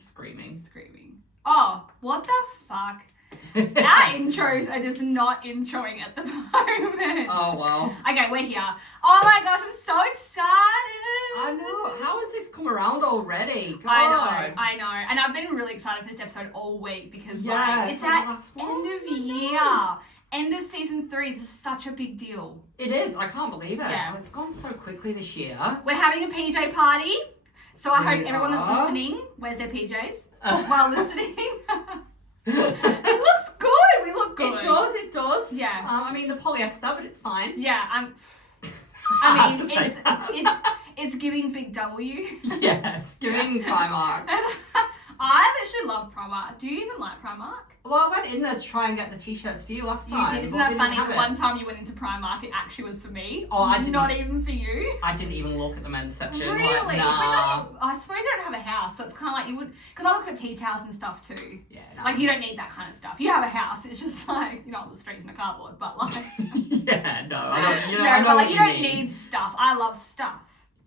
Screaming. Oh, what the fuck? Our intros are just not introing at the moment. Oh, well. Okay, we're here. Oh my gosh, I'm so excited. I know. How has this come around already? God. I know. And I've been really excited for this episode all week because it's like that last one. end of year. End of season 3. This is such a big deal. It is. I can't believe it. Yeah. It's gone so quickly this year. We're having a PJ party. So I hope everyone that's are. listening wears their PJs while listening. It looks good. We look good. It does. Yeah. I mean, the polyester, but it's fine. Yeah, I I mean, it's giving big W. Yeah, it's giving Primark. I literally love Primark. Do you even like Primark? Well, I went in there to try and get the t-shirts for you last time. You did. Isn't but that we funny? didn't The have one it. time you went into Primark, it actually was for me. Oh, I didn't. Not even for you. I didn't even look at the men's section. Really? Like, nah. But no, I suppose you don't have a house, so it's kind of like you would... Because I look at tea towels and stuff too. Yeah, no. Like, you don't need that kind of stuff. You have a house, it's just like, you're not on the streets in a cardboard, but like... Yeah, no, I don't, you know, no, I know but like, what you don't mean. need stuff. I love stuff.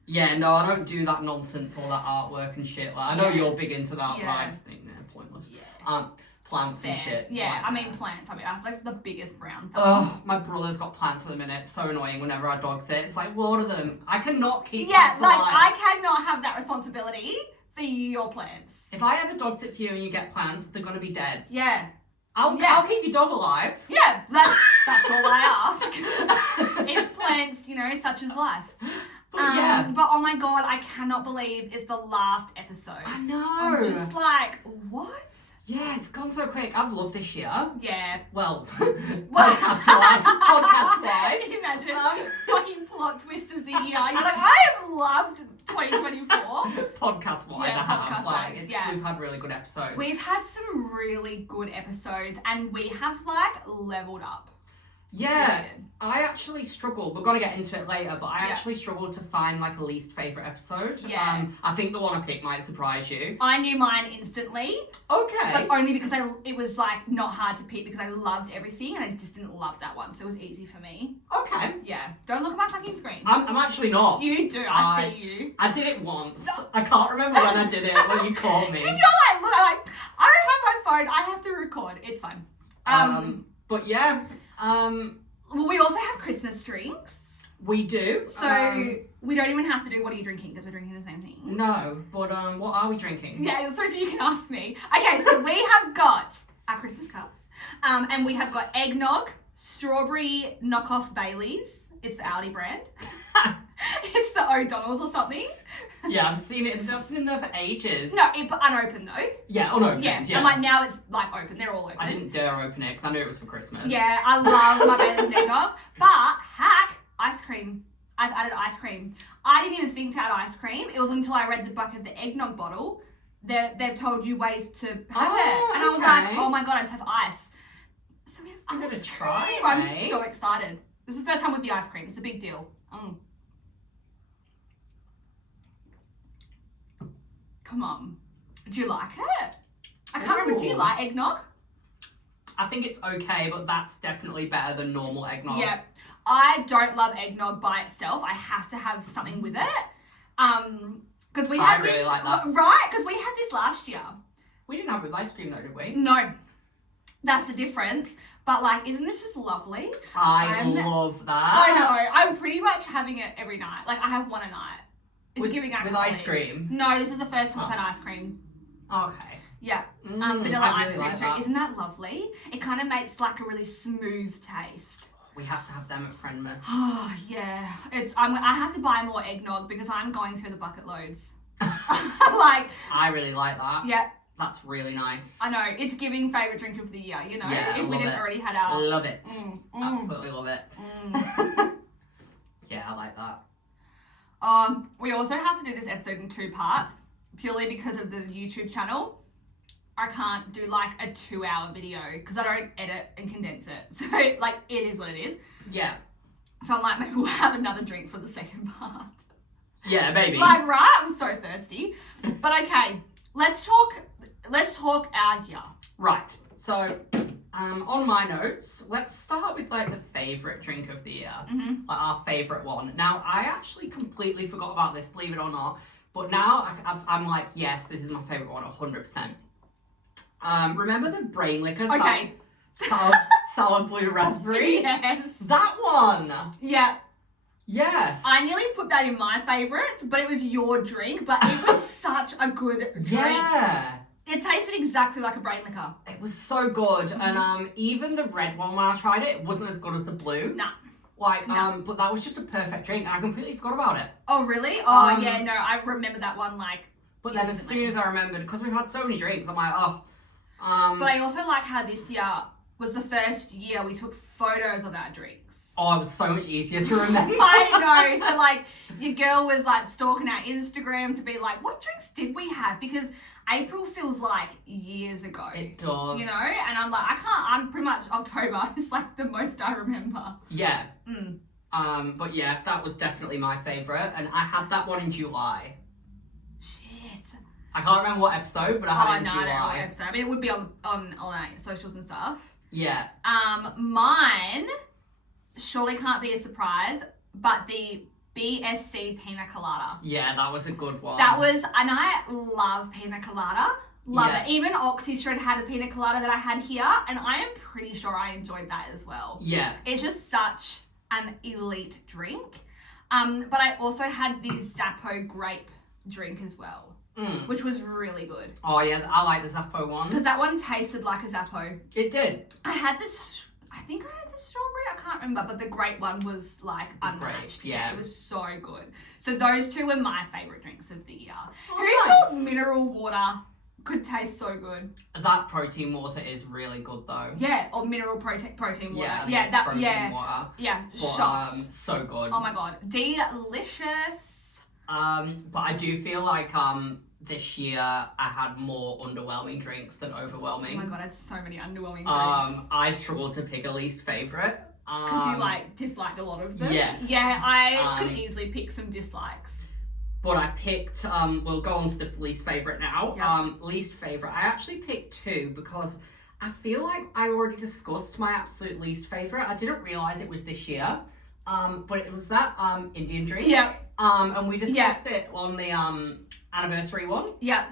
Yeah, no, I don't do that nonsense, all that artwork and shit. Like, I know you're big into that, but I just think they're pointless. Yeah. Plants and shit. Yeah, like I mean that. plants. I mean, that's like the biggest brown thing. Oh, my brother's got plants at the minute. It's so annoying whenever our dog's it. It's like, water them. I cannot keep Yeah, plants like alive. I cannot have that responsibility for your plants. If I ever dog sit for you and you get plants, they're gonna be dead. Yeah. I'll keep your dog alive. Yeah, that's all I ask. If plants, such is life. But But oh my god, I cannot believe it's the last episode. I know. I'm just like, what? Yeah, it's gone so quick. I've loved this year. Yeah. Well, podcast-wise. Can you imagine? Fucking plot twist of the year. You're like, I have loved 2024. Podcast-wise, Yeah, I have. podcast-wise, yeah. We've had really good episodes. We've had some really good episodes and we have leveled up. Yeah, Period. I actually struggled. We're going to get into it later, but I actually struggled to find a least favourite episode. Yeah. I think the one I picked might surprise you. I knew mine instantly. Okay. But only because it was not hard to pick because I loved everything and I just didn't love that one. So it was easy for me. Okay. Yeah. Don't look at my fucking screen. I'm actually not. You do. I see you. I did it once. No. I can't remember when I did it, when you called me. You're like, look, I don't have my phone. I have to record. It's fine. But yeah. Well, we also have Christmas drinks. We do. So we don't even have to do what are you drinking because we're drinking the same thing. No, but what are we drinking? Yeah, so you can ask me. Okay, so we have got our Christmas cups. And we have got eggnog, strawberry knockoff Baileys. It's the Aldi brand. It's the O'Donnell's or something. Yeah, I've seen it. That's been in there for ages. No, but unopened though. Yeah, unopened. Yeah, Yeah. and now it's open. They're all open. I didn't dare open it because I knew it was for Christmas. Yeah, I love my Baileys and eggnog. But hack, ice cream. I've added ice cream. I didn't even think to add ice cream. It was until I read the back of the eggnog bottle. They've told you ways to have it. And I was like, oh my god, I just have ice. So we have Give it a ice try, cream. I'm mate. so excited. This is the first time with the ice cream. It's a big deal. Come on. Do you like it? I can't remember. Do you like eggnog? I think it's okay, but that's definitely better than normal eggnog. Yeah. I don't love eggnog by itself. I have to have something with it. Because we had I really this, like that. right? Because we had this last year. We didn't have it with ice cream though, did we? No. That's the difference. But isn't this just lovely? I love that. I know. I'm pretty much having it every night. I have one a night. It's giving with alcoholic. ice cream? No, this is the first time I've had ice cream. Okay. Yeah. I Vanilla ice really cream like too. that. Isn't that lovely? It kind of makes a really smooth taste. We have to have them at Friendmas. Oh yeah. I have to buy more eggnog because I'm going through the bucket loads. I really like that. Yeah. That's really nice. I know. It's giving favourite drink of the year, Yeah, if we didn't already had our... Love it. Absolutely love it. Yeah, I like that. We also have to do this episode in 2 parts, purely because of the YouTube channel. I can't do a 2-hour video because I don't edit and condense it. So it is what it is. Yeah. So I'm like, maybe we'll have another drink for the second part. Yeah, maybe. Right? I'm so thirsty. But okay, let's talk our year. Right. So, on my notes, let's start with the favourite drink of the year. Mm-hmm. Our favourite one. Now, I actually completely forgot about this, believe it or not. But now I'm like, yes, this is my favourite one, 100%. Remember the brain liquor? Okay. Sour blue raspberry? Yes. That one! Yeah. Yes. I nearly put that in my favourites, but it was your drink, but it was such a good drink. Yeah. It tasted exactly like a brain liquor. It was so good. And even the red one, when I tried it, it wasn't as good as the blue. Nah. But that was just a perfect drink, and I completely forgot about it. Oh, really? Oh, yeah, no, I remember that one, But then as soon as I remembered, because we've had so many drinks, I'm like, oh. But I also like how this year was the first year we took photos of our drinks. Oh, it was so much easier to remember. I know. So, your girl was, stalking our Instagram to be like, what drinks did we have? Because April feels like years ago. It does. You know? And I'm like, I'm pretty much October is, the most I remember. Yeah. But yeah, that was definitely my favourite, and I had that one in July. Shit. I can't remember what episode, but I had it in July. I don't know what episode. I mean, it would be on our socials and stuff. Yeah. Mine surely can't be a surprise, but the BSC Pina Colada. Yeah, that was a good one. And I love Pina Colada. Love it. Even Oxyshred had a Pina Colada that I had here, and I am pretty sure I enjoyed that as well. Yeah. It's just such an elite drink. But I also had the Zappo grape drink as well, which was really good. Oh yeah, I like the Zappo one. Because that one tasted like a Zappo. It did. I think I had the strawberry, I can't remember, but the grape one was unmatched. Yeah. It was so good. So those two were my favourite drinks of the year. Oh, Who nice. thought mineral water could taste so good? That protein water is really good though. Yeah, or mineral protein water. Protein water. Yeah, But, shocked. so good. Oh my god, delicious. But I do feel like this year I had more underwhelming drinks than overwhelming. Oh my god, I had so many underwhelming drinks. I struggled to pick a least favourite. Because you disliked a lot of them. Yes. Yeah, I could easily pick some dislikes. But I picked, we'll go on to the least favourite now. Yep. Least favourite, I actually picked two because I feel like I already discussed my absolute least favourite. I didn't realise it was this year, but it was that Indian drink. Yeah. And we discussed it on the anniversary one. Yeah.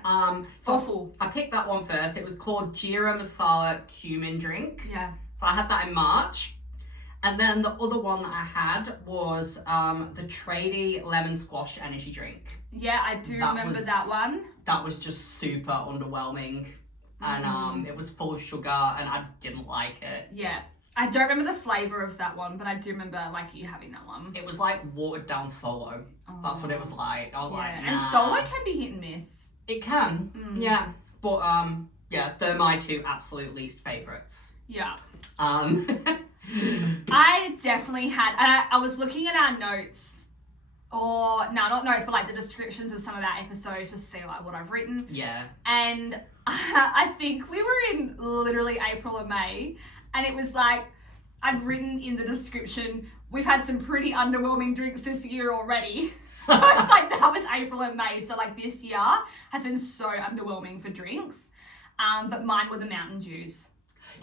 So Awful. I picked that one first. It was called Jeera Masala Cumin Drink. Yeah. So I had that in March. And then the other one that I had was the Tradie Lemon Squash Energy Drink. Yeah, I do remember that one. That was just super underwhelming. And it was full of sugar and I just didn't like it. Yeah. I don't remember the flavour of that one, but I do remember you having that one. It was like watered down Solo. Oh. That's what it was like. I was like, nah. And Solo can be hit and miss. It can. Yeah. But yeah, they're my two absolute least favourites. Yeah. I definitely had, I was looking at our notes, not notes, but the descriptions of some of our episodes just to see what I've written. Yeah. And I think we were in literally April or May, and it was I'd written in the description, we've had some pretty underwhelming drinks this year already. So it's that was April and May. So this year has been so underwhelming for drinks. But mine were the Mountain Dews.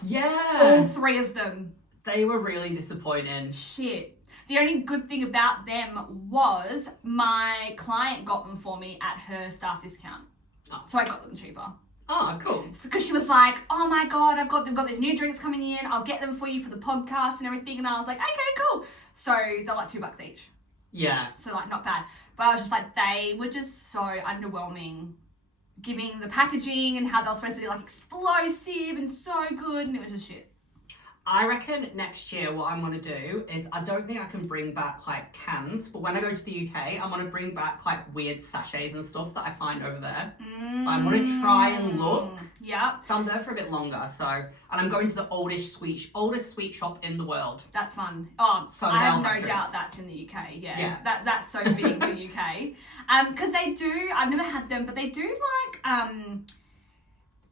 Yeah. All three of them. They were really disappointing. Shit. The only good thing about them was my client got them for me at her staff discount. Oh. So I got them cheaper. Oh, cool. Because she was like, oh my god, they've got these new drinks coming in. I'll get them for you for the podcast and everything. And I was like, okay, cool. So they're $2 each. Yeah. So not bad. But I was just they were just so underwhelming. Giving the packaging and how they were supposed to be explosive and so good, and it was just shit. I reckon next year what I'm going to do is I don't think I can bring back cans, but when I go to the UK, I'm going to bring back weird sachets and stuff that I find over there. I'm going to try and look. Yeah. So I'm there for a bit longer, and I'm going to the oldest sweet shop in the world. That's fun. Oh, so I have no doubt that's in the UK. Yeah. That's so fitting for the UK. Because they do, I've never had them, but they do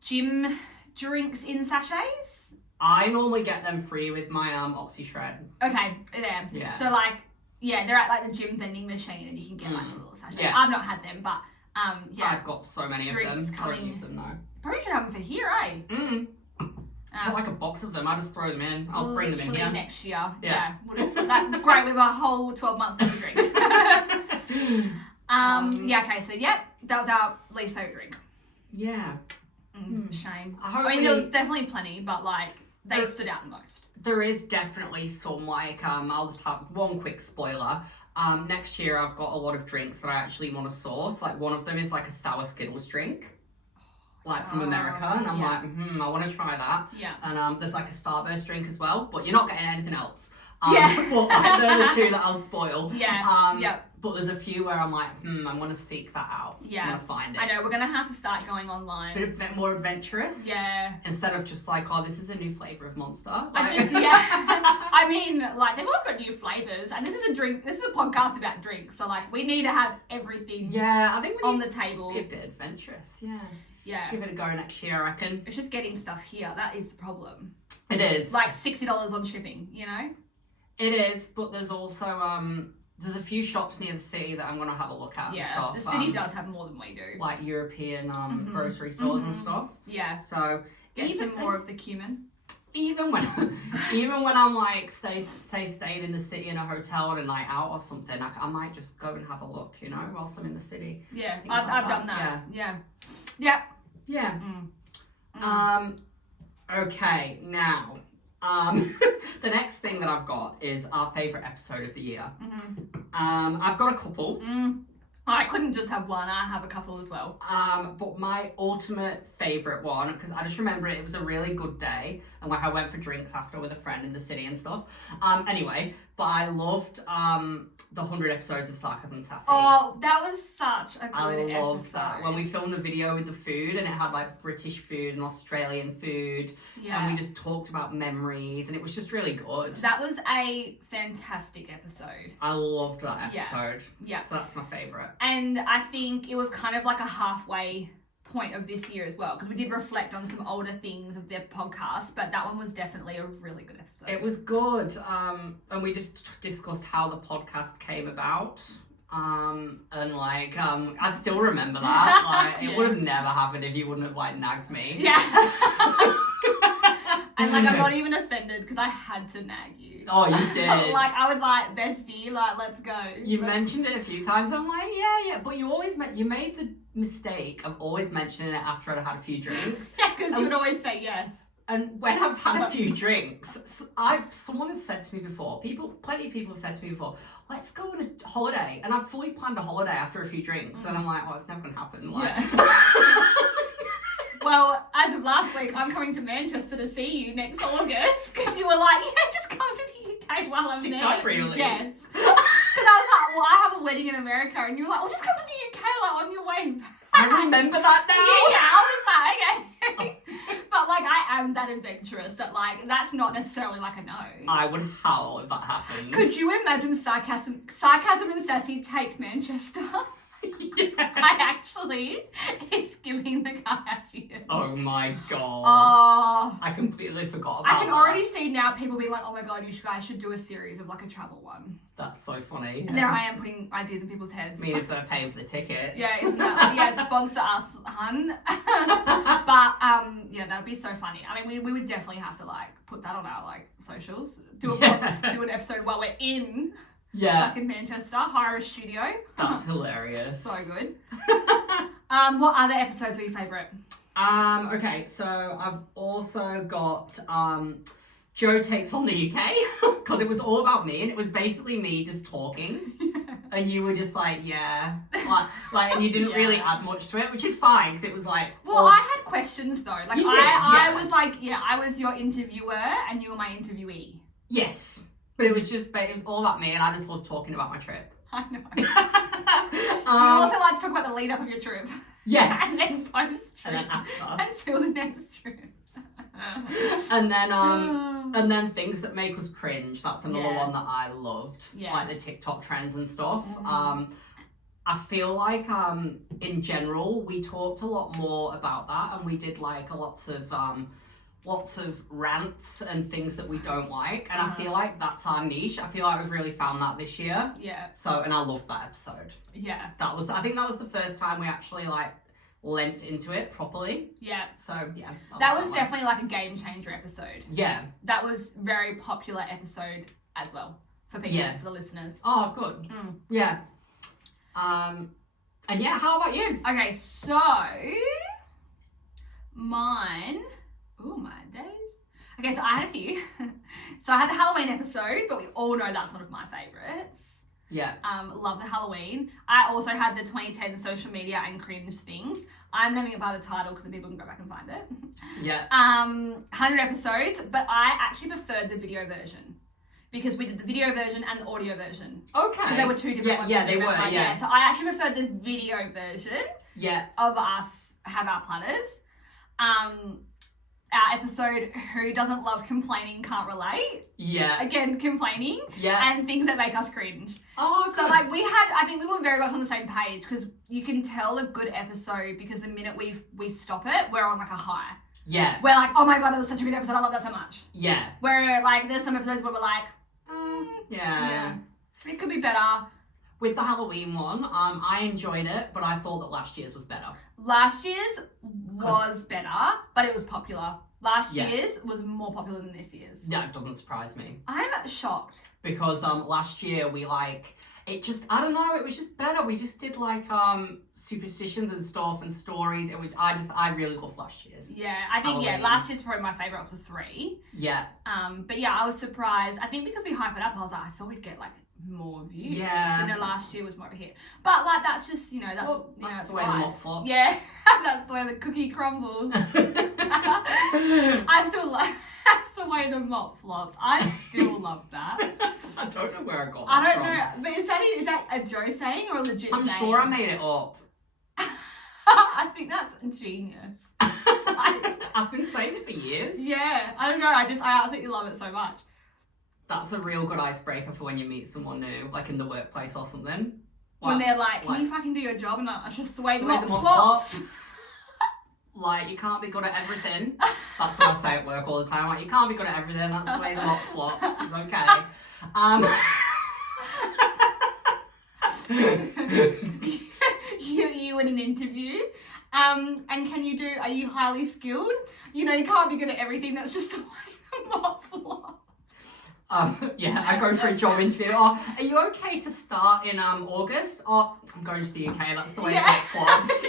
gym drinks in sachets. I normally get them free with my Oxyshred. Okay, yeah. So they're at the gym vending machine and you can get a little sachet. Yeah. I've not had them, but yeah. I've got so many of them. I don't use them though. Probably should have them for here, eh? I've got a box of them. I just throw them in. I'll bring them in here. Next year. Yeah. We'll just, that's great. We have a whole 12 months worth of drinks. Yeah, okay, so that was our least favourite drink. Yeah. Shame. I mean, there was definitely plenty, but like they stood out the most. There is definitely some like I'll just have one quick spoiler. Next year I've got a lot of drinks that I actually want to source. Like one of them is like a sour Skittles drink, like from America, and I'm like, I want to try that. Yeah. And there's like a Starburst drink as well, but you're not getting anything else. Yeah. But like, they're the two that I'll spoil. Yeah. But there's a few where I'm like, I'm gonna seek that out. Yeah. I'm gonna find it. I know, we're gonna have to start going online. Bit more adventurous. Yeah. Instead of just like, this is a new flavour of Monster. I mean, like, they've always got new flavours, and this is a podcast about drinks, so like, we need to have everything. Yeah, I think we on need the to table. just be a bit adventurous. Yeah. Yeah. Give it a go next year, I reckon. It's just getting stuff here. That is the problem. It is. Like $60 on shipping, you know? It is, but there's also there's a few shops near the city that I'm gonna have a look at and stuff. The city does have more than we do. Like European grocery stores and stuff. Yeah. So get some more of the cumin. Even when I'm like staying in the city in a hotel on a night out or something, I might just go and have a look, you know, whilst I'm in the city. Yeah, Things like I've done that. Yeah. Okay, now the next thing that I've got is our favourite episode of the year. I've got a couple. I couldn't just have one, I have a couple as well. But my ultimate favourite one, because I just remember it was a really good day, and like I went for drinks after with a friend in the city and stuff. Anyway, but I loved the 100 episodes of Sarcasm and Sassy. Oh, that was such a good I loved episode. that. When we filmed the video with the food, and it had like British food and Australian food, and we just talked about memories, and it was just really good. That was a fantastic episode. I loved that episode. Yeah. So that's my favourite. And I think it was kind of like a halfway point of this year as well, because we did reflect on some older things of their podcast, but that one was definitely a really good episode. It was good. And we just discussed how the podcast came about. And like, I still remember that. Like, it would have never happened if you wouldn't have like nagged me. Yeah. And like, I'm not even offended because I had to nag you. Oh, you did. Like, I was like, bestie, like, let's go. You mentioned it a few times. I'm like, yeah. But you always you made the mistake of always mentioning it after I'd had a few drinks. Yeah, because you would always say yes. And when I've had a few drinks, someone has said to me before, plenty of people have said to me before, let's go on a holiday. And I've fully planned a holiday after a few drinks. And I'm like, it's never going to happen. Like, Well, as of last week, I'm coming to Manchester to see you next August, because you were like, just come to the UK while I'm there. Don't really? Yes. Because I was like, I have a wedding in America, and you were like, just come to the UK like on your way back. I remember that now. Yeah, I was like, okay. But like, I am that adventurous that like, that's not necessarily like a no. I would howl if that happened. Could you imagine Sarcasm and Sassy take Manchester? It's giving the Kardashians. Oh my god. Oh. I completely forgot about I can already see now people being like, oh my god, you guys should do a series of like a travel one. That's so funny. And there I am putting ideas in people's heads. I mean, if they're paying for the tickets. Yeah, isn't that, sponsor us, hun. But that'd be so funny. I mean, we would definitely have to like put that on our like socials. Do an episode while we're in. Yeah. Like in Manchester, hire a studio. That's hilarious. So good. What other episodes were your favourite? Okay, so I've also got Joe Takes on the UK, because it was all about me, and it was basically me just talking. And you were just like, and you didn't really add much to it, which is fine, because it was like... Well, I had questions though. Like, you did, I was like, I was your interviewer, and you were my interviewee. Yes. But it was all about me, and I just loved talking about my trip. I know. You also like to talk about the lead up of your trip. Yes. And then post-trip. And then after. Until the next trip. And then things that make us cringe. That's another one that I loved. Yeah. Like the TikTok trends and stuff. I feel like in general we talked a lot more about that, and we did like lots of rants and things that we don't like, and I feel like that's our niche. I feel like we've really found that this year. Yeah. So, and I loved that episode. Yeah. I think that was the first time we actually like lent into it properly. Yeah. So yeah. That was definitely like a game changer episode. Yeah. That was very popular episode as well for people, for the listeners. Oh, good. Yeah. And yeah, how about you? Okay, so mine. Oh my days. Okay, so I had a few. So I had the Halloween episode, but we all know that's one of my favourites. Yeah. Love the Halloween. I also had the 2010 social media and cringe things. I'm naming it by the title because the people can go back and find it. Yeah. 100 episodes, but I actually preferred the video version because we did the video version and the audio version. Okay. Because there were two different ones. Yeah, they were, yeah. So I actually preferred the video version of us have our platters. Our episode, Who Doesn't Love Complaining Can't Relate. Yeah. Again, complaining. Yeah. And things that make us cringe. Oh, So good. like I think we were very much on the same page because you can tell a good episode because the minute we stop it, we're on like a high. Yeah. We're like, oh my God, that was such a good episode. I love that so much. Yeah. Where like there's some episodes where we're like, Yeah. it could be better. With the Halloween one, I enjoyed it, but I thought that last year's was better. Last year's was better, but it was popular. Last Yeah. year's was more popular than this year's. That doesn't surprise me. I'm shocked. Because last year we it just, I don't know, it was just better. We just did like superstitions and stuff and stories. It was, I really loved last year's. Yeah, I think Halloween. last year's probably my favourite of the three. Yeah. But yeah, I was surprised. I think because we hype it up, I was like, I thought we'd get like more views. Yeah. You know, last year was more of a hit. But like that's just, that's That's the way life. the moth flops. Yeah, that's the way the cookie crumbles. I still love that's the way the mop flops. I still love that. I don't know where I got that I don't from. know, but is that a Joe saying or a legit I'm saying? sure I made it up. I think that's genius. I've been saying it for years. Yeah, I don't know. I absolutely love it so much. That's a real good icebreaker for when you meet someone new, like in the workplace or something. When they're like, can you fucking do your job? And it's just the way the mop mop flops. Like, you can't be good at everything. That's what I say at work all the time. Like, you can't be good at everything. That's the way the mop flops. It's okay. You in an interview. And are you highly skilled? You can't be good at everything. That's just the way the mop flops. Yeah, I go for a job interview. Are you okay to start in August? I'm going to the UK. That's the way the mop flops.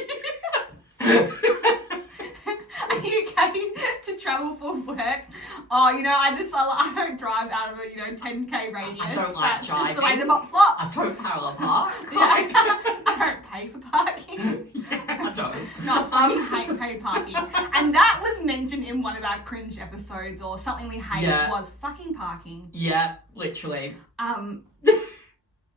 Are you okay to travel for work? I don't drive out of a 10k radius. I don't like That's driving. just the way the mop flops. I don't parallel park. I don't pay for parking. I don't. No, I fucking hate paid parking. And that was mentioned in one of our cringe episodes or something we hated was fucking parking. Yeah, literally.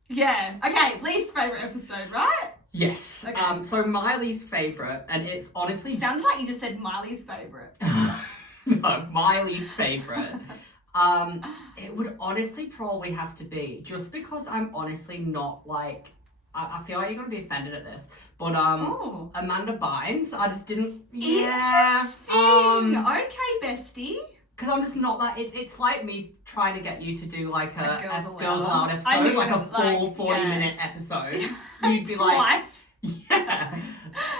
Yeah. Okay, least favourite episode, right? Yes. Okay. So my least favourite, and it's honestly... Sounds like you just said my least favourite. No, my least favourite. It would honestly probably have to be, just because I'm honestly not like... I feel like you're going to be offended at this. But Amanda Bynes, I just didn't... Interesting. Okay, bestie. Because I'm just not that... It's like me trying to get you to do like a Girls Aloud episode, I knew like a full 40-minute episode. You'd be like... Yeah.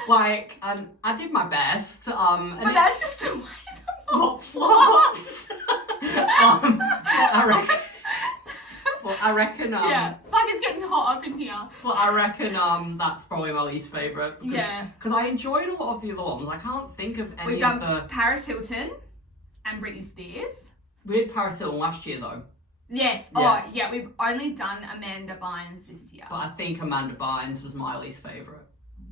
Like, I did my best. And but that's just the way the mop flops. I reckon... yeah. Fuck, it's getting hot up in here. But I reckon that's probably my least favourite. Yeah. Because I enjoyed a lot of the other ones. I can't think of any We've of done the... Paris Hilton and Britney Spears. We did Paris Hilton last year, though. Yes. Yeah. Oh, yeah. We've only done Amanda Bynes this year. But I think Amanda Bynes was my least favourite.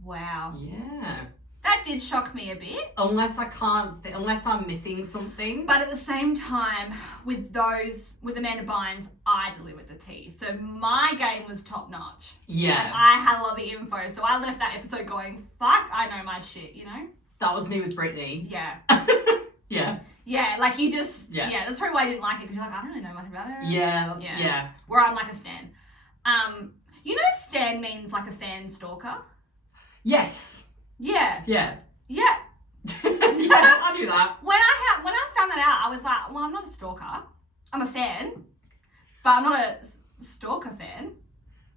Wow. Yeah. That did shock me a bit. Unless I'm missing something. But at the same time, with Amanda Bynes, I delivered the tea. So my game was top notch. Yeah. And I had a lot of the info. So I left that episode going, fuck, I know my shit, That was me with Britney. Yeah. Yeah. Yeah, like you just... Yeah. that's probably why I didn't like it, because you're like, I don't really know much about it. Yeah. Yeah. Where I'm like a stan. Stan means like a fan stalker? Yes. Yeah. Yeah. Yeah. Yeah, I knew that. When I found that out, I was like, well, I'm not a stalker. I'm a fan, but I'm not a stalker fan.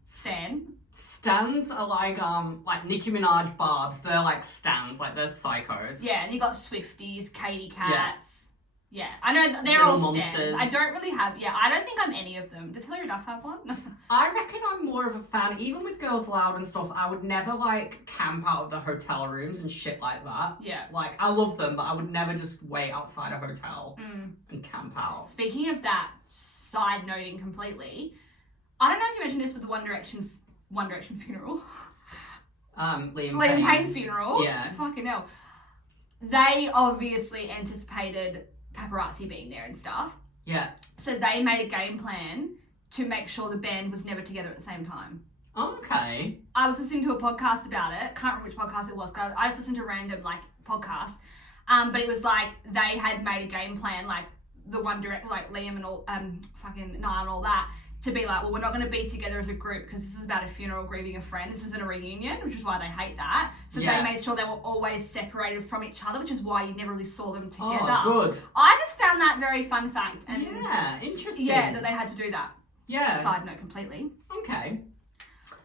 Stan. Stans are like Nicki Minaj Barbs. They're like stans, like they're psychos. Yeah, and you got Swifties, Katy Cats. Yeah, I know they're Little all monsters. stands. I don't really have. Yeah, I don't think I'm any of them. Does Hilary Duff have one? I reckon I'm more of a fan, even with Girls Aloud and stuff, I would never, like, camp out of the hotel rooms and shit like that. Yeah. Like, I love them, but I would never just wait outside a hotel and camp out. Speaking of that, side noting completely, I don't know if you mentioned this with the One Direction funeral. Liam Payne's funeral. Yeah. Fucking hell. They obviously anticipated paparazzi being there and stuff. Yeah. So they made a game plan to make sure the band was never together at the same time. Okay. I was listening to a podcast about it. Can't remember which podcast it was. I just listened to random like podcasts. But it was like they had made a game plan, like the One Direct, like Liam and all, fucking Niall and all that, to be like, well, we're not going to be together as a group because this is about a funeral, grieving a friend. This isn't a reunion, which is why they hate that. So they made sure they were always separated from each other, which is why you never really saw them together. Oh, good. I just found that very fun fact. And yeah, interesting. Yeah, that they had to do that. Yeah. Side note completely. Okay.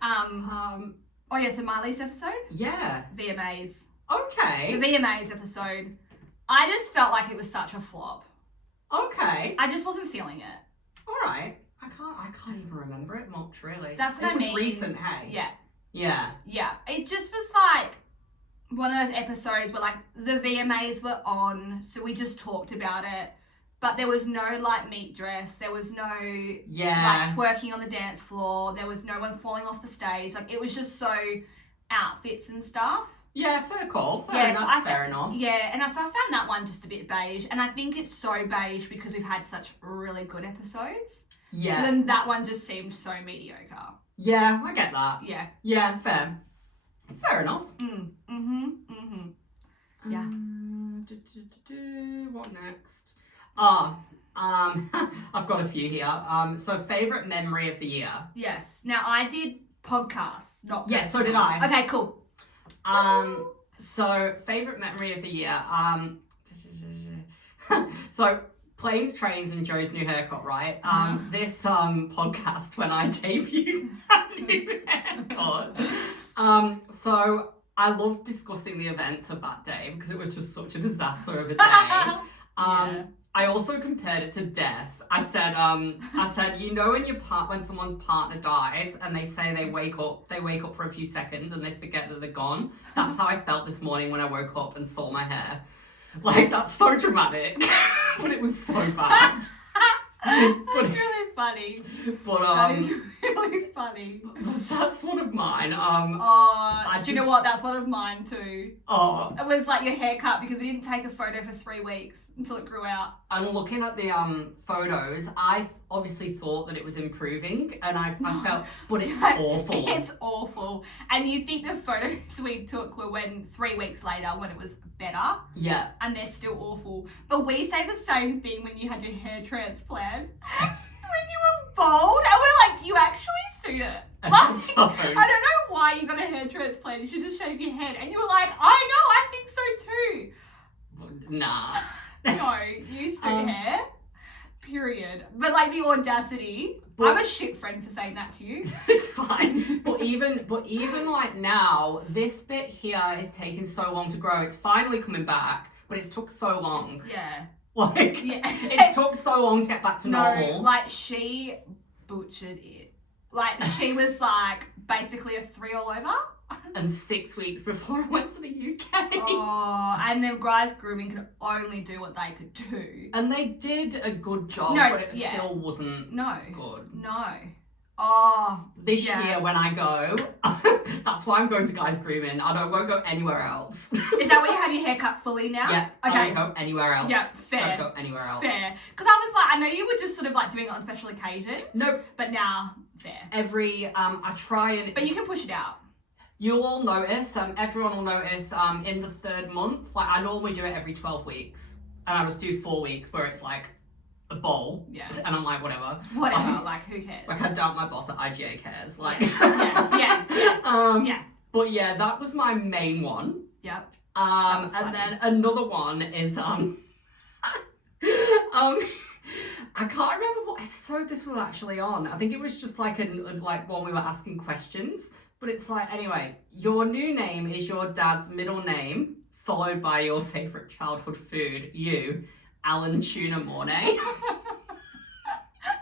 Oh yeah, so Miley's episode? Yeah. VMAs. Okay. The VMAs episode. I just felt like it was such a flop. Okay. I just wasn't feeling it. All right. I can't even remember it much, really. That's what I mean. It was recent, hey? Yeah. Yeah. Yeah. It just was like one of those episodes where like the VMAs were on, so we just talked about it. But there was no like meat dress. There was no like twerking on the dance floor. There was no one falling off the stage. Like it was just so outfits and stuff. Yeah, fair call. Fair enough. Yeah, and so I found that one just a bit beige. And I think it's so beige because we've had such really good episodes. Yeah. So then that one just seemed so mediocre. Yeah, I get that. Yeah. Yeah, fair. Fair enough. Yeah. What next? I've got a few here. So favourite memory of the year. Yes. Now I did podcasts, not Yeah, so did I. Okay, cool. So favourite memory of the year. So Planes, Trains and Joe's new haircut, right? This podcast when I debuted that new haircut. So I loved discussing the events of that day because it was just such a disaster of a day. I also compared it to death. I said, you know, when someone's partner dies and they say they wake up for a few seconds and they forget that they're gone. That's how I felt this morning when I woke up and saw my hair. Like, that's so dramatic, but it was so bad. That's really funny. But that is really funny. That's one of mine. Do you know what? That's one of mine too. Oh. It was like your haircut because we didn't take a photo for 3 weeks until it grew out. And looking at the photos, I obviously thought that it was improving, and I felt, but it's awful. It's awful. And you think the photos we took were 3 weeks later when it was better. Yeah. And they're still awful. But we say the same thing when you had your hair transplant. When you were bald, and we're like, you actually suit it. Like, I don't know why you got a hair transplant. You should just shave your head. And you were like, I know, I think so too. Nah. No, you suit hair. Period. But like the audacity. I'm a shit friend for saying that to you. It's fine. But even like now, this bit here is taking so long to grow. It's finally coming back, but it's took so long. Yeah. Like, it's took so long to get back to normal. Like she butchered it. Like she was like basically a 3 all over. And 6 weeks before I went to the UK. Oh, and the guys grooming could only do what they could do. And they did a good job, but it still wasn't good. No. Oh. This year when I go, that's why I'm going to guys grooming. I won't go anywhere else. Is that why you have your hair cut fully now? Yeah. Okay. I won't go anywhere else. Yeah, fair. Don't go anywhere else. Fair. Because I was like, I know you were just sort of like doing it on special occasions. Nope. But now, fair. I try and... But you can push it out. You'll all notice, everyone will notice in the 3rd month, like I normally do it every 12 weeks. And I just do 4 weeks where it's like a bowl. Yeah. And I'm like, whatever. Like who cares? Like I doubt my boss at IGA cares. Like yeah. But yeah, that was my main one. Yep. And then another one is I can't remember what episode this was actually on. I think it was just like when we were asking questions. But it's like, anyway, your new name is your dad's middle name, followed by your favourite childhood food, you. Alan Tuna Mornay.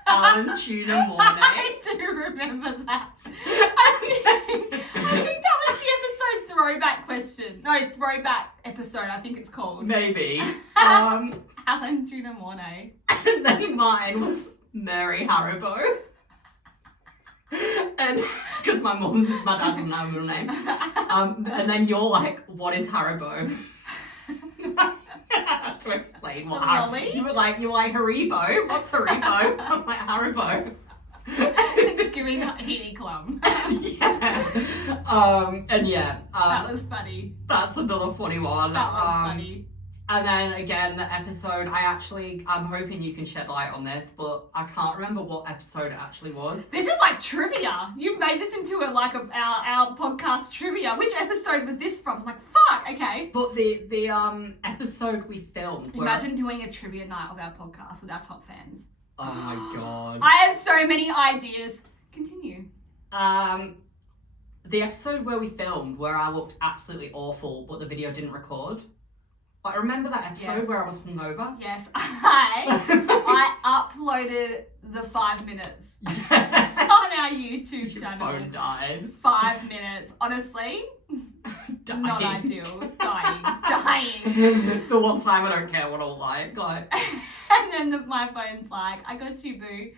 Alan Tuna Mornay. I do remember that. I think that was the episode throwback question. No, throwback episode, I think it's called. Maybe. Alan Tuna Mornay. And then mine was Mary Haribo. And because my dad doesn't have a middle name. And then you're like, what is Haribo? To explain what Haribo. You were like Haribo. What's Haribo? I'm like Haribo. It's giving Heedy Klum. Yeah. And yeah. That was funny. That's another funny one. That was funny. And then again, the episode, I'm hoping you can shed light on this, but I can't remember what episode it actually was. This is like trivia. You've made this into our podcast trivia. Which episode was this from? I'm like, fuck, okay. But the episode we filmed. Imagine doing a trivia night of our podcast with our top fans. Oh my god. I have so many ideas. Continue. The episode where we filmed, where I looked absolutely awful, but the video didn't record. I remember that episode where I was hungover. Yes, I uploaded the 5 minutes on our YouTube channel. Your phone died. 5 minutes, honestly, Dying. not ideal. Dying. The one time I don't care what I'll like. And then my phone's like, I got you, boo.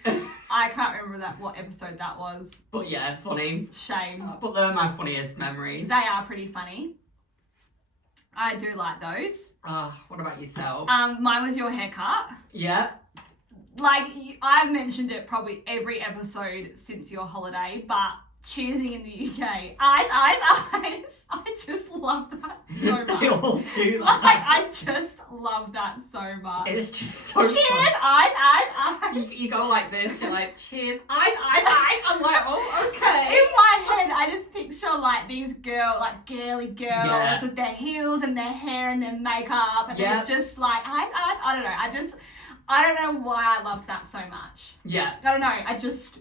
I can't remember what episode that was. But yeah, funny. Shame. But they're my funniest memories. They are pretty funny. I do like those. What about yourself? Mine was your haircut. Yeah. Like, I've mentioned it probably every episode since your holiday, but choosing in the UK, eyes. I just love that so much. They all do that. Like, I just love that so much. It's just so cheers, fun. eyes. You go like this, you're like, cheers, eyes. I'm like, oh, okay. In my head, I just picture like these girly girls with their heels and their hair and their makeup, and it's just like eyes. I don't know. I don't know why I loved that so much. Yeah. I don't know.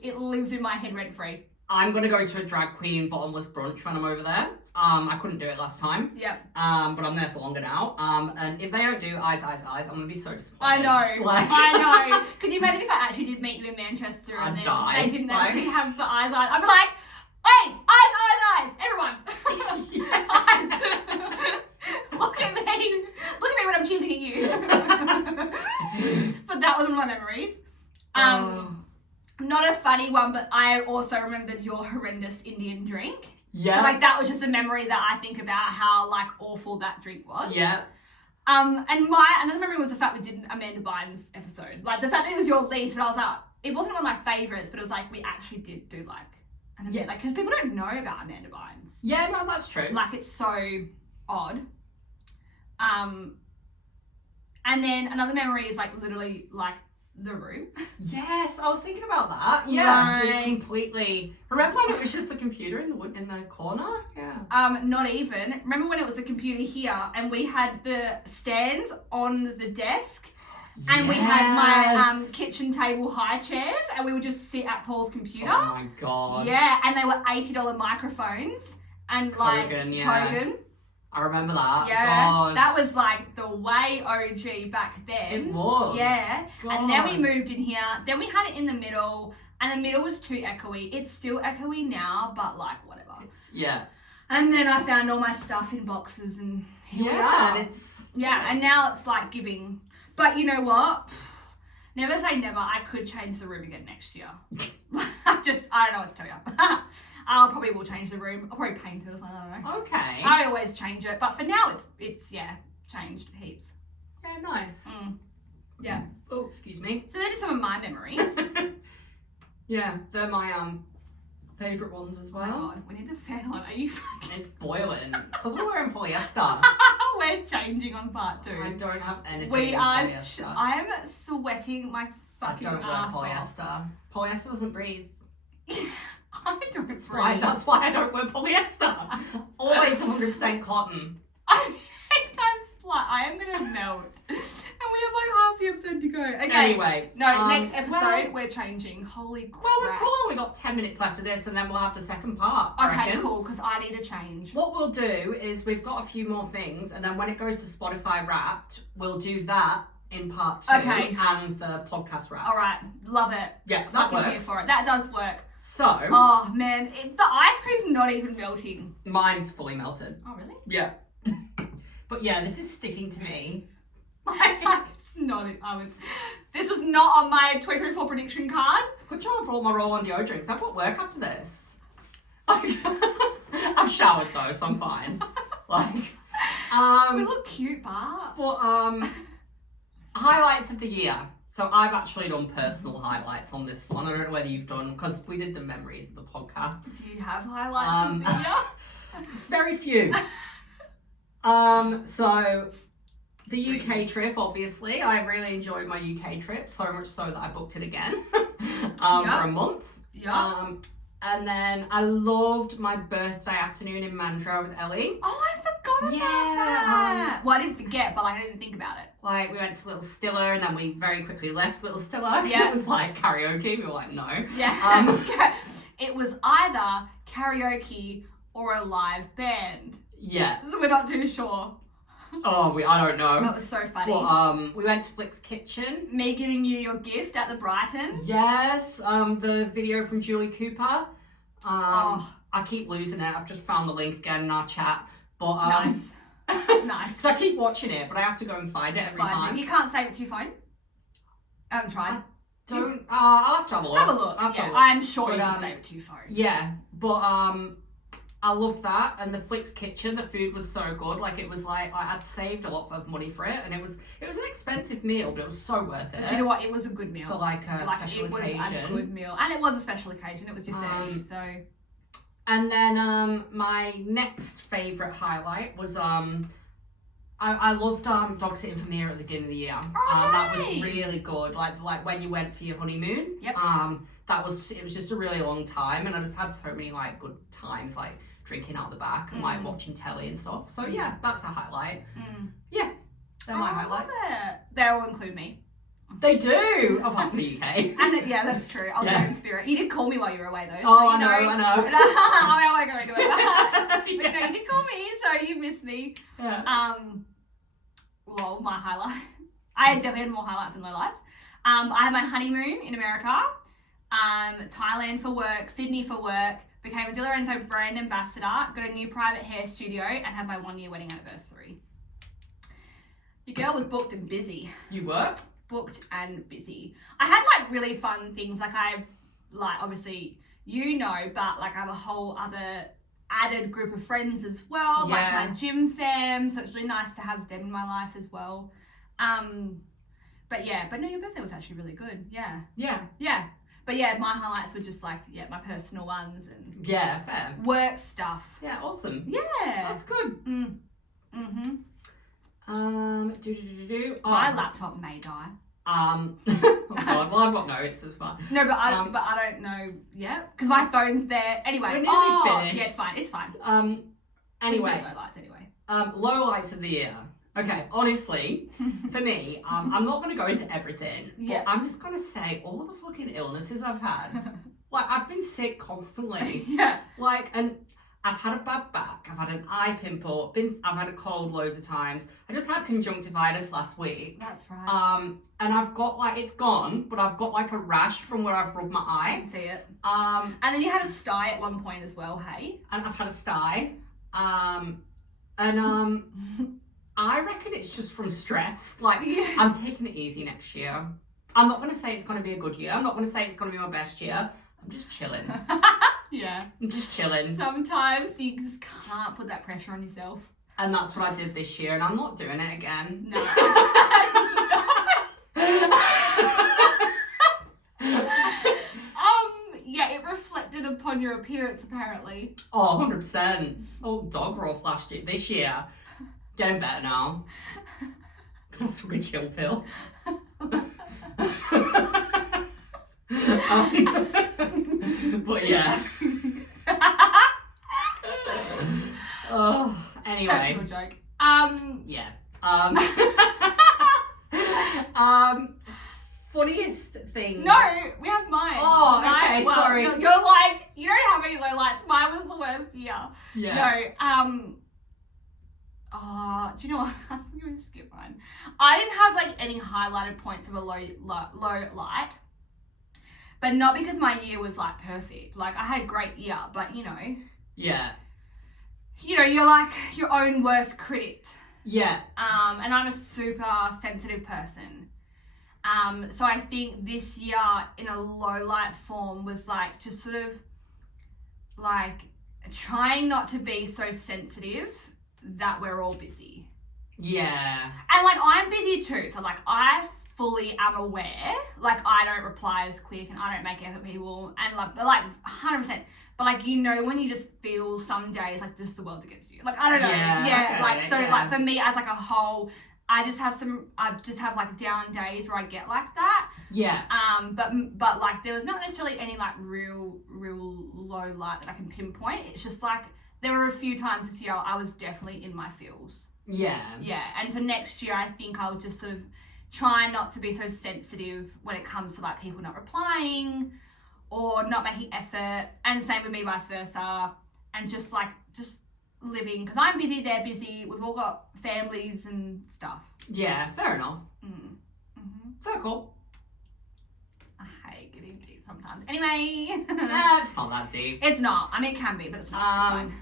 It lives in my head rent free. I'm gonna go to a drag queen bottomless brunch when I'm over there. I couldn't do it last time. Yep. But I'm there for longer now. And if they don't do eyes, I'm gonna be so disappointed. I know. I know. Could you imagine if I actually did meet you in Manchester and then they didn't actually have the eyes? I'd be like, hey, eyes, everyone. Eyes. Look at me when I'm choosing at you. But that was one of my memories. Not a funny one, but I also remembered your horrendous Indian drink. Yeah. So, like, that was just a memory that I think about how, like, awful that drink was. Yeah. And another memory was the fact we did Amanda Bynes episode. Like, the fact that it was your least, but I was like, it wasn't one of my favourites, but it was like, we actually did like, an event. Like, because people don't know about Amanda Bynes. Yeah, no, that's true. Like, it's so odd. And then another memory is, like, literally, like, the room. Yes, I was thinking about that. Yeah, right. Completely. Remember when it was just the computer in the corner? Yeah. Not even. Remember when it was the computer here and we had the stands on the desk, and we had my kitchen table high chairs, and we would just sit at Paul's computer. Oh my god. Yeah, and they were $80 microphones and Kogan. I remember that. Yeah, God. that was like the way OG back then. It was. Yeah, God. And then we moved in here. Then we had it in the middle, and the middle was too echoey. It's still echoey now, but like whatever. Yeah. And then I found all my stuff in boxes, and here we are. And it's and now it's like giving. But you know what? Never say never. I could change the room again next year. I don't know what to tell you. I probably will change the room. I'll probably paint it or something. I don't know. Okay. I always change it, but for now it's changed heaps. Yeah, nice. Yeah. Oh, excuse me. So they're just some of my memories. Yeah, they're my favourite ones as well. Oh God, we need the fan on. Are you fucking? It's boiling. It's because we're wearing polyester. We're changing on part 2. I don't have anything We in are. polyester. I am sweating my fucking I don't wear ass polyester. off. Polyester doesn't breathe. I don't That's breathe. why. That's why I don't wear polyester. Always 100% cotton. I think I am gonna melt. And we have like half the episode to go. Okay. Anyway. No, next episode we're changing. Holy crap. Well, we've probably got 10 minutes left of this and then we'll have the second part. I Okay, reckon. cool, because I need to change. What we'll do is we've got a few more things and then when it goes to Spotify Wrapped, we'll do that in part 2 Okay. and the podcast wrap. All right, love it. Yeah, that Fucking here works. for it. That does work. So, Oh man, the ice cream's not even melting. mine's fully melted. Oh really? Yeah. But yeah, this is sticking to me. This was not on my 2024 prediction card. Good job I brought my roll on deo drinks. I've got work after this. I've showered though, so I'm fine. We look cute, Bart. But highlights of the year. So I've actually done personal highlights on this one. I don't know whether you've done, because we did the memories of the podcast. Do you have highlights of the year? Very few. So the UK trip, obviously. I really enjoyed my UK trip, so much so that I booked it again for a month. Yeah. And then I loved my birthday afternoon in Mandurah with Ellie. Oh, I forgot about that. Well, I didn't forget, but I didn't think about it. Like, we went to Little Stiller and then we very quickly left Little Stiller because Yeah. it was like karaoke. We were like, no. Yeah. It was either karaoke or a live band. Yeah. So we're not too sure. Oh, I don't know. That was so funny. But we went to Flick's Kitchen. Me giving you your gift at the Brighton. Yes, the video from Julie Cooper. I keep losing it. I've just found the link again in our chat. But Nice. Nice. So I keep watching it, but I have to go and find it every time. You can't save it to your phone? I haven't tried. Don't. I'll have to have a look. Have a look. I'll have to have a look. I'm sure But, you can save it to your phone. Yeah, but I loved that, and the Flick's Kitchen, the food was so good. Like, it was like I'd saved a lot of money for it, and it was an expensive meal, but it was so worth it. Do you know what? It was a good meal. For like a special occasion. It was a good meal, and it was a special occasion. It was your 30, so. And then my next favourite highlight was I loved dog sitting for Mia at the beginning of the year. That was really good. Like when you went for your honeymoon. Yep. It was just a really long time, and I just had so many like good times, like drinking out the back and like watching telly and stuff. So yeah, that's a highlight. Yeah, they're my highlights. They all include me. They do, apart from the UK. And yeah, that's true. I'll do it in spirit. You did call me while you were away though. Oh, so I know. I won't go into it. But no, you did call me, so you missed me. Yeah. Well, my highlight. I definitely had more highlights than lowlights. I had my honeymoon in America, Thailand for work, Sydney for work, became a Di Lorenzo brand ambassador, got a new private hair studio, and had my 1 year wedding anniversary. Your girl was booked and busy. You were? Booked and busy. I had like really fun things. Like obviously you know, but like I have a whole other added group of friends as well. Yeah. Like my gym fam. So it's really nice to have them in my life as well. But no, your birthday was actually really good. Yeah. Yeah. Yeah. But yeah, my highlights were just like, my personal ones and fair. work stuff. Yeah, awesome. Yeah. That's good. Mm-hmm. My laptop may die. Oh God, well I've got notes, it's fine. No, but I don't know yet because my phone's there. Anyway, We're nearly finished. Yeah, it's fine. It's fine. Anyway, low lights anyway. Low lights of the year. Okay, honestly, for me, I'm not going to go into everything. Yeah. But I'm just going to say all the fucking illnesses I've had. Like, I've been sick constantly. Yeah. Like, and I've had a bad back. I've had an eye pimple. I've had a cold loads of times. I just had conjunctivitis last week. That's right. And I've got like, it's gone, but I've got like a rash from where I've rubbed my I eye. can see it. And And then you had a sty at one point as well, hey? I've had a sty. I reckon it's just from stress. Like, I'm taking it easy next year. I'm not going to say it's going to be a good year. I'm not going to say it's going to be my best year. I'm just chilling. Yeah. I'm just chilling. Sometimes you just can't put that pressure on yourself. And that's what I did this year, and I'm not doing it again. No. Yeah, it reflected upon your appearance apparently. Oh, 100%. Oh, dog rough last year. This year, getting better now. Because I took a chill pill. But yeah. Oh, anyway. Personal joke. Yeah. Funniest thing. No, we have mine. Oh, okay, sorry. You're like, you don't have any lowlights. Mine was the worst year. Yeah. No, do you know what? I'm going to skip mine. fine. I didn't have like any highlighted points of a low light, but not because my year was like perfect. Like I had a great year, but Yeah. You're like your own worst critic. Yeah. And I'm a super sensitive person. So I think this year in a low light form was like just sort of like trying not to be so sensitive that we're all busy. Yeah. And like I'm busy too. So like I fully am aware. Like I don't reply as quick and I don't make effort people and like 100%. But like when you just feel some days like just the world's against you. Like I don't know. Yeah. Okay, like so like for me as like a whole I just have like down days where I get like that. Yeah. But like there was not necessarily any like real low light that I can pinpoint. It's just like there were a few times this year I was definitely in my feels. Yeah. Yeah. And so next year I think I'll just sort of try not to be so sensitive when it comes to like people not replying or not making effort, and same with me vice versa, and just living, because I'm busy, they're busy, we've all got families and stuff. Yeah, fair enough. Fair cool. I hate getting deep sometimes. Anyway. It's not that deep. It's not. I mean, it can be, but it's not. It's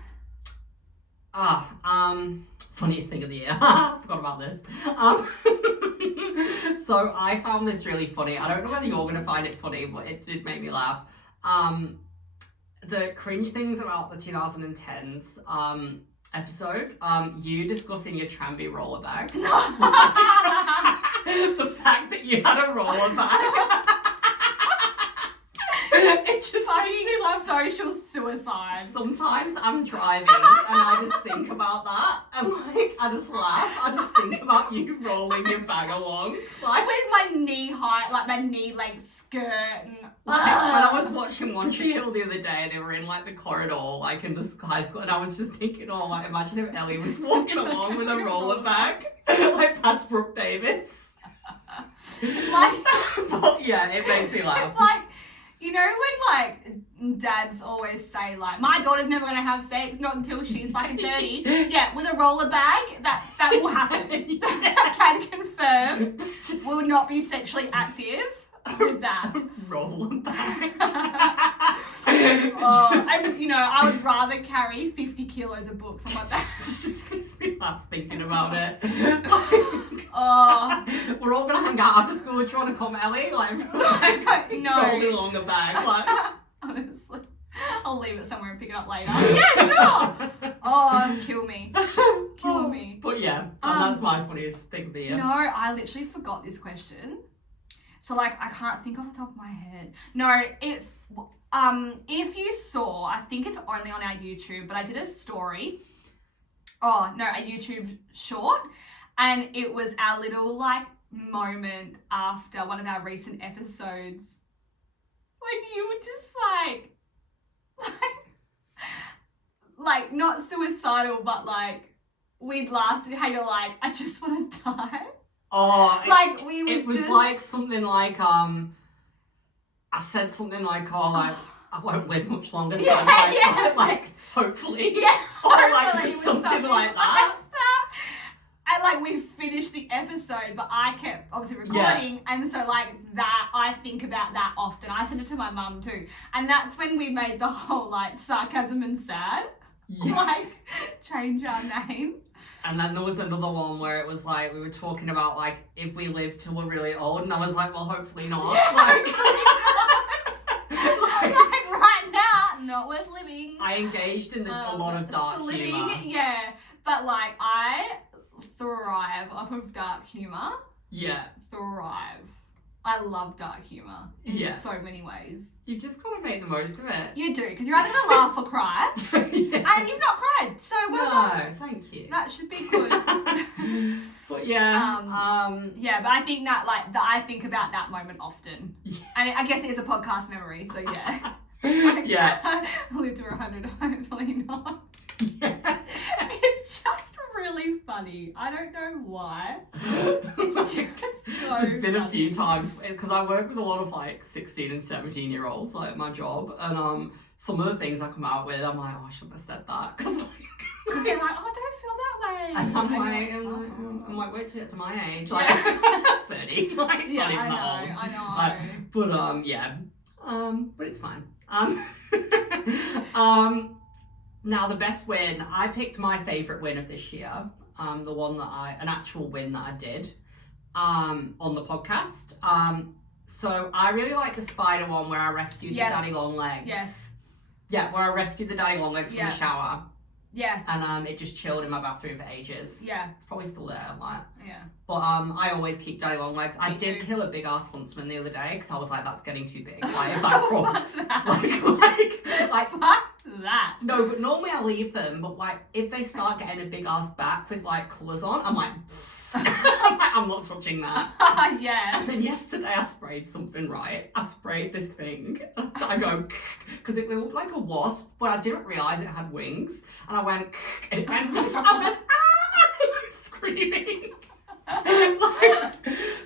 fine. Funniest thing of the year. I forgot about this. So I found this really funny. I don't know whether you're going to find it funny, but it did make me laugh. The cringe things about the 2010s episode, you discussing your Tramby roller bag. The fact that you had a roller bag. It just makes me laugh. Social suicide. Sometimes I'm driving and I just think about that and like I just laugh. I just think about you rolling your bag along. Like with my knee height, like my knee length skirt and like, when I was watching One Tree Hill the other day, they were in like the corridor, like in the high school, and I was just thinking, oh, like imagine if Ellie was walking along with a roller bag, like past Brooke Davis. But yeah, it makes me laugh. It's like, when like dads always say like, my daughter's never gonna have sex, not until she's fucking 30. Yeah, with a roller bag, that will happen. I can confirm. Will not be sexually active with that. Roller bag. I would rather carry 50 kilos of books on my back. It just makes me laugh thinking about it. We're all gonna hang out after school. Do you want to come, Ellie? No. Rolling along a bag. Like. Honestly, I'll leave it somewhere and pick it up later. Yeah, sure. Oh, kill me. Kill me. But yeah, that's my funniest thing of the year. No, I literally forgot this question. So like, I can't think off the top of my head. No, it's if you saw, I think it's only on our YouTube, but I did a story. Oh no, a YouTube short, and it was our little like moment after one of our recent episodes when you were just like not suicidal, but like we'd laughed at how you're like, I just want to die. Oh, like we were. It was just... like something like I said something like, oh, like I won't live much longer. So like hopefully, or like something like that. And like we finished the episode, but I kept obviously recording, and so like that I think about that often. I sent it to my mum too, and that's when we made the whole like sarcasm and sad, like change our name. And then there was another one where it was like we were talking about like if we live till we're really old, and I was like, well, hopefully not. Like right now, not worth living. I engaged in a lot of dark humor. Yeah, but like I thrive off of dark humor. Yeah. Thrive. I love dark humor in so many ways. You've just got to make the most of it. You do, because you're either going to laugh or cry. And you've not cried, so well done. Thank you. That should be good. But yeah. Yeah, but I think that I think about that moment often. Yeah. And I guess it is a podcast memory, so yeah. Yeah. I lived to 100, hopefully not. Yeah. It's just really funny. I don't know why. It's just so There's been funny. a few times because I work with a lot of like 16 and 17-year-olds like at my job, and some of the things I come out with, I'm like, oh, I shouldn't have said that because they're like, oh, don't feel that way. And I'm like, wait till you get to my age, like 30, like it's Yeah, not even I that old. know. But yeah, but it's fine. Now the best win, I picked my favourite win of this year. The one that an actual win that I did, on the podcast. So I really like the spider one where I rescued the daddy long legs. Yes. Yeah, where I rescued the daddy long legs from the shower. Yeah. And it just chilled in my bathroom for ages. Yeah. It's probably still there, like. Yeah. But I always keep daddy long legs. I did too. kill a big ass huntsman the other day because I was like, that's getting too big. Like, if that Fuck that. No, but normally I leave them. But like, if they start getting a big ass back with like colours on, I'm like, I'm not touching that. Yeah. And then yesterday I sprayed something right. I sprayed this thing. So I go, because it looked like a wasp, but I didn't realise it had wings. And I went, and it went, I went, screaming.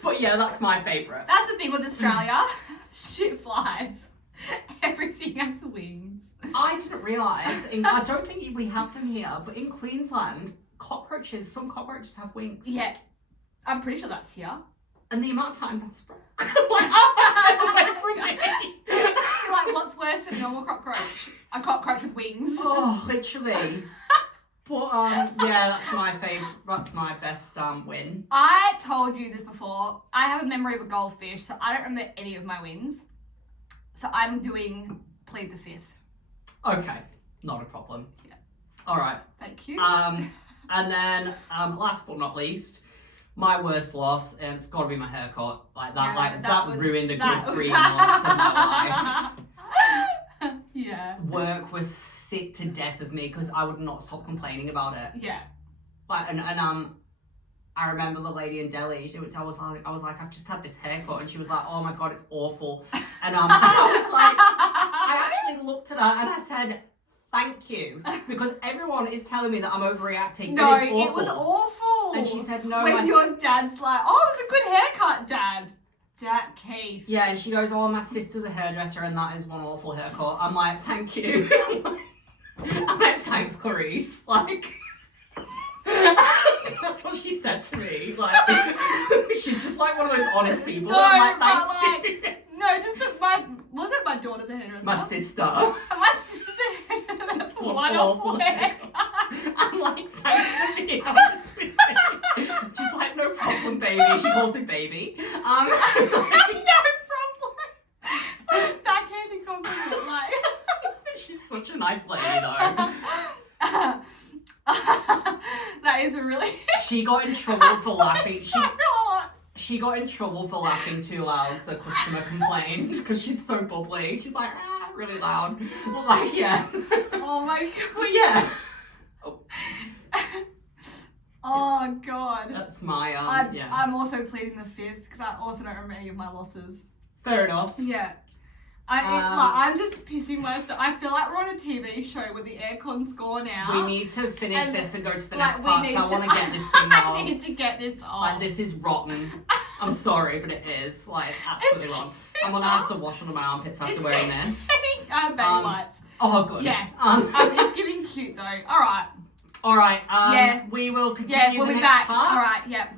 But yeah, that's my favourite. That's the thing with Australia. Shit flies. Everything has wings. I didn't realise, I don't think we have them here, but in Queensland, some cockroaches have wings. Yeah. I'm pretty sure that's here. And the amount of times I'd spray. Like, oh, get away from me. Like, what's worse than a normal cockroach? A cockroach with wings. Oh, literally. But yeah, that's my favourite. That's my best win. I told you this before. I have a memory of a goldfish, so I don't remember any of my wins. So I'm doing plead the fifth. Okay, not a problem. Yeah. All right. Thank you. And then last but not least, my worst loss. It's got to be my haircut. Like that. Yeah, that ruined a good 3 months of my life. Yeah. Work was sick to death of me because I would not stop complaining about it. Yeah. Like and I remember the lady in Delhi. I was like, I've just had this haircut, and she was like, oh my god, it's awful. And I was like, I actually looked at her and I said, thank you, because everyone is telling me that I'm overreacting. No, it is awful. it was awful. And she said, no. When your dad's like, oh, it was a good haircut, Dad. Dad, Keith. Yeah, and she goes, oh, my sister's a hairdresser, and that is one awful haircut. I'm like, thank you. I'm like, thanks, Clarice. Like. That's what she said to me. Like, she's just like one of those honest people. No, I'm like, thank you. No, just was it my daughter's a hairdresser? My sister. My sister's a hairdresser. That's one awful haircut. I'm like, thanks for being honest with me. She's like, no problem, baby. She calls me baby. No problem. Backhanded compliment, like. She's such a nice lady, though. That is a really. She got in trouble for laughing. So hot. She got in trouble for laughing too loud because a customer complained because she's so bubbly. She's like, really loud. Well, like, yeah. Oh my god. But yeah. Oh god. That's my yeah. I'm also pleading the fifth because I also don't remember any of my losses. Fair enough. Yeah. I'm just pissing myself. I feel like we're on a TV show where the aircon's gone out. We need to finish this and go to the like, next part because I want to get this thing I off. need to get this off. Like, this is rotten. I'm sorry, but it is. Like, it's absolutely wrong. I'm going to have to wash under my armpits after wearing this. I have baby wipes. Oh, good. Yeah. It's giving cute, though. All right. All right. Yeah. We will continue we'll the be next back. part. All right. Yep.